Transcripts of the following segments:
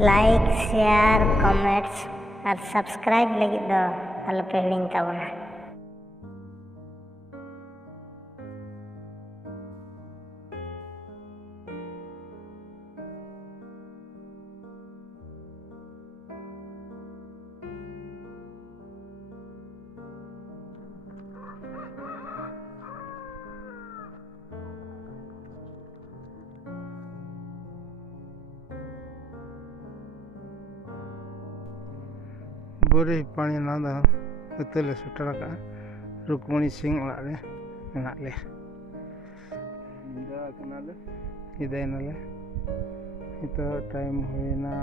Like share comments और subscribe लगी दो अलपे हिड़िंग ताबोना। बोरे पानी ना दा उतले सेटर का रुक्मणी सिंह ओड़ा रे मेना ले इदा नाले इतो टाइम हुईना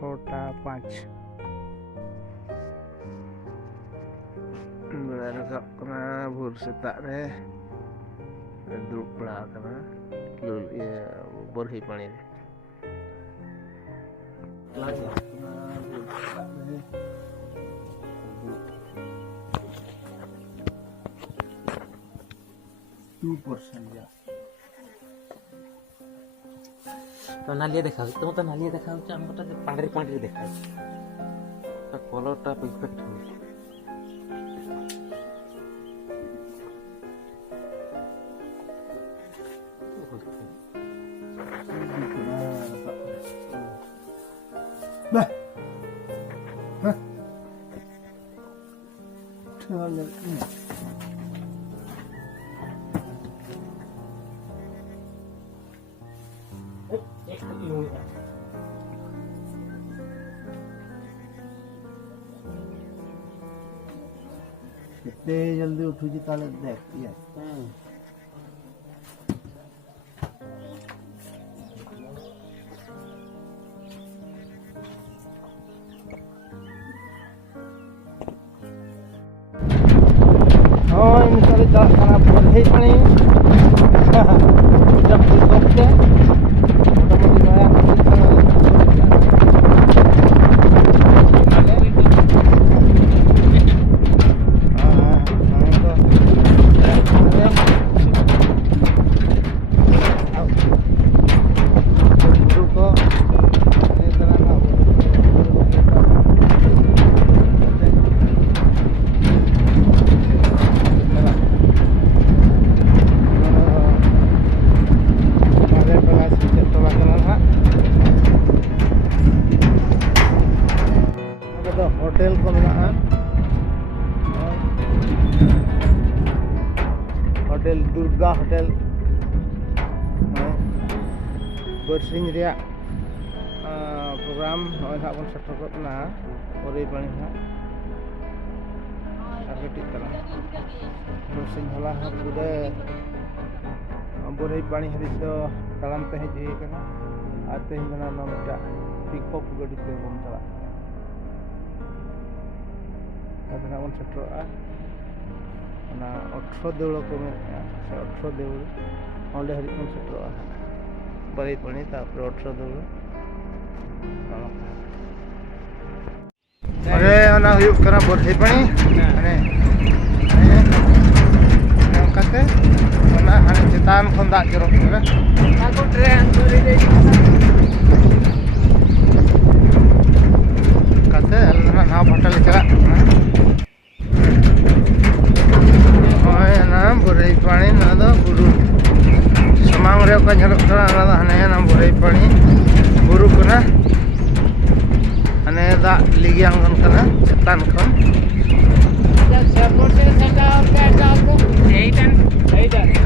6:05 बेला रकाब कना भोर सेताग रे दुड़ुब बड़ा कना बोरही पानी रे तो नालिया देखा तुम तो नालिया देखा आम पांडरी पांडरी देखा कलरटा परफेक्ट हो कितने जल्दी उठू जी ताले देख ये oh ini kali jalan karena boleh ini jam berikutnya hotel ko mena'a hotel Durga Hotel bersing ria program noy ha bon setok na ore pani ha argetik tala bersing hola ha bude ore pani hari do talam teh je kana ate hingana nomta pick-up gadi te bon tala karena on setroa na 18 deul ko me 18 deul onde hari on setroa bari pani ta 18 deul are ona huyuk kana borhi pani ane kate ona hane cetan khon dak jorok kana aku tren dori dei kate na na hotel kala बोरे पानी ना दो बुरु समांग रे का झलक थोड़ा ना दो हने ना बोरे पानी बुरु कना हने दा लिगियांग कना चेतान खन सपोर्ट से सटा पे जाको एइटन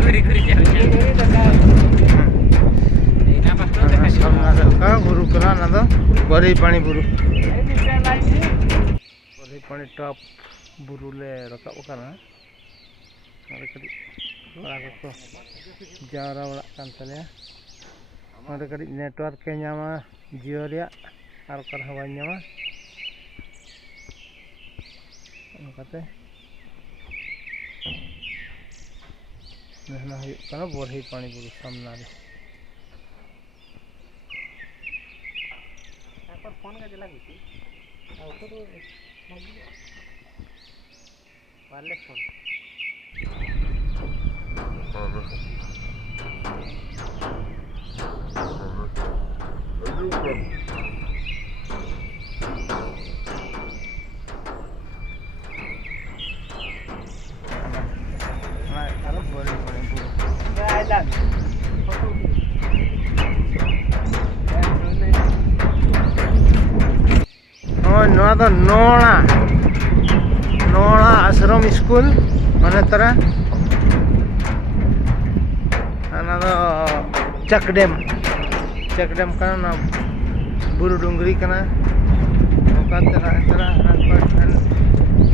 घुरी घुरी जाओ एना पास देखा सामना का बुरु कना ना दो बोरे पानी बुरु बोरे पानी टॉप बुरु ले रकाब कना ada kadi orang ko jara wala kan tale ada kadi network ke nyama Jio ria ar kar hawanya mah kate nah yuk kana borhi pani buru samna re apa phone ka jala giti auto to wireless phone नोआ दो नोड़ा नोड़ा आश्रम school माने तरा अना दो चकडेम kana buru Dungri kana नोका तरा तरा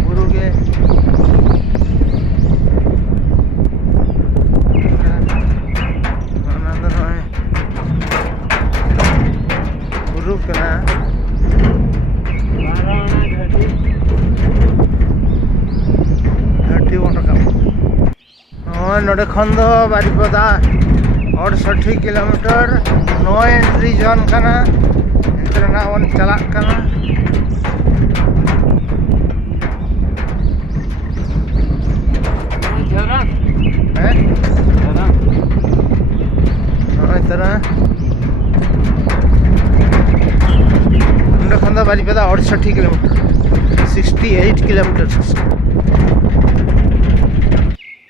buru ge अना दो buru kana घाटी बन रखा नोडे खन दो Baripada 68 kilometre no entry zone कना इंतरना वन चला कना झरा हैं झरा नोय तरा नोडे खन दो बारिपदा 68 किलोमीटर 68 किलोमीटर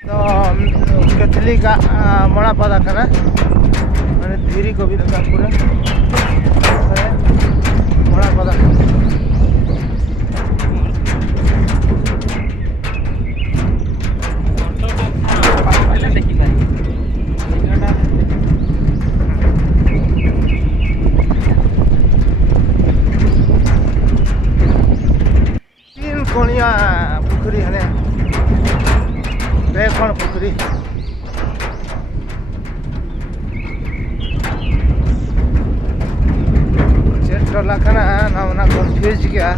तो कैथलिक मड़ा पदा कना माने धीरी को भी रखा पूरा मड़ा पदा पहले देखी भाई तीन कोनिया पुखरी है रेखण पुखरी टोला कना ना कंफ्यूज गया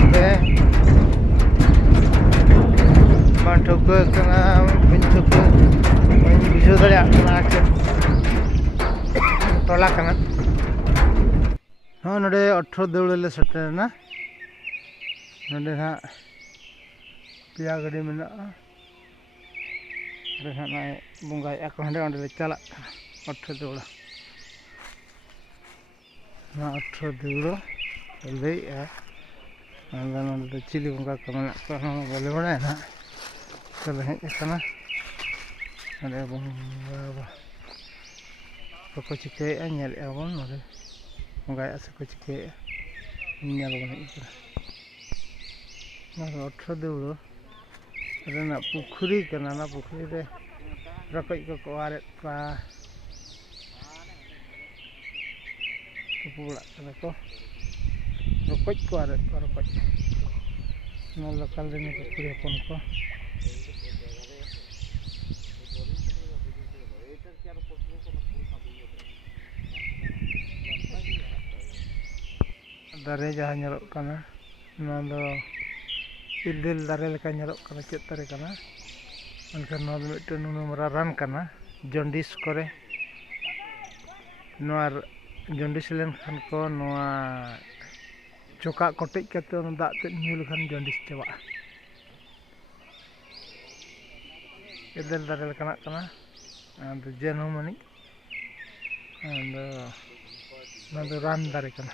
अबे ठोक ठोक बुझो दाड़ा टोला कना हाँ नोडे 18 देवड़े सेटरना नोडे हाँ पिया गाड़ी में बंगा हंडे चला 18 देवड़ा 18 देवड़ा लैया चिली बंगा को बाले बड़ा चले हजना बंगा को चिके बन बंगा से को चिके बन 18 देवड़ा पुखरी ना पुखरी रे रकज को आरे पा तुपुड़ा को रकज को आरे पा रकज लोकल पुखरी हपन को दारे जहाँ ñelok kana ना दो इल्दिल दारे लेका ñelok kana चेत दारे kana मेनखान ना दो मिदटेन नुनुमरा रान kana जॉन्डिस करे नोआ जॉन्डिस लेनखान को नोआ चोका कटेज काते दाग ते ᱧᱩ लेखान जॉन्डिस चाबा इल्दिल दारे लेकानाक kana आदो जेनो मानी आदो ना दो रान दारे kana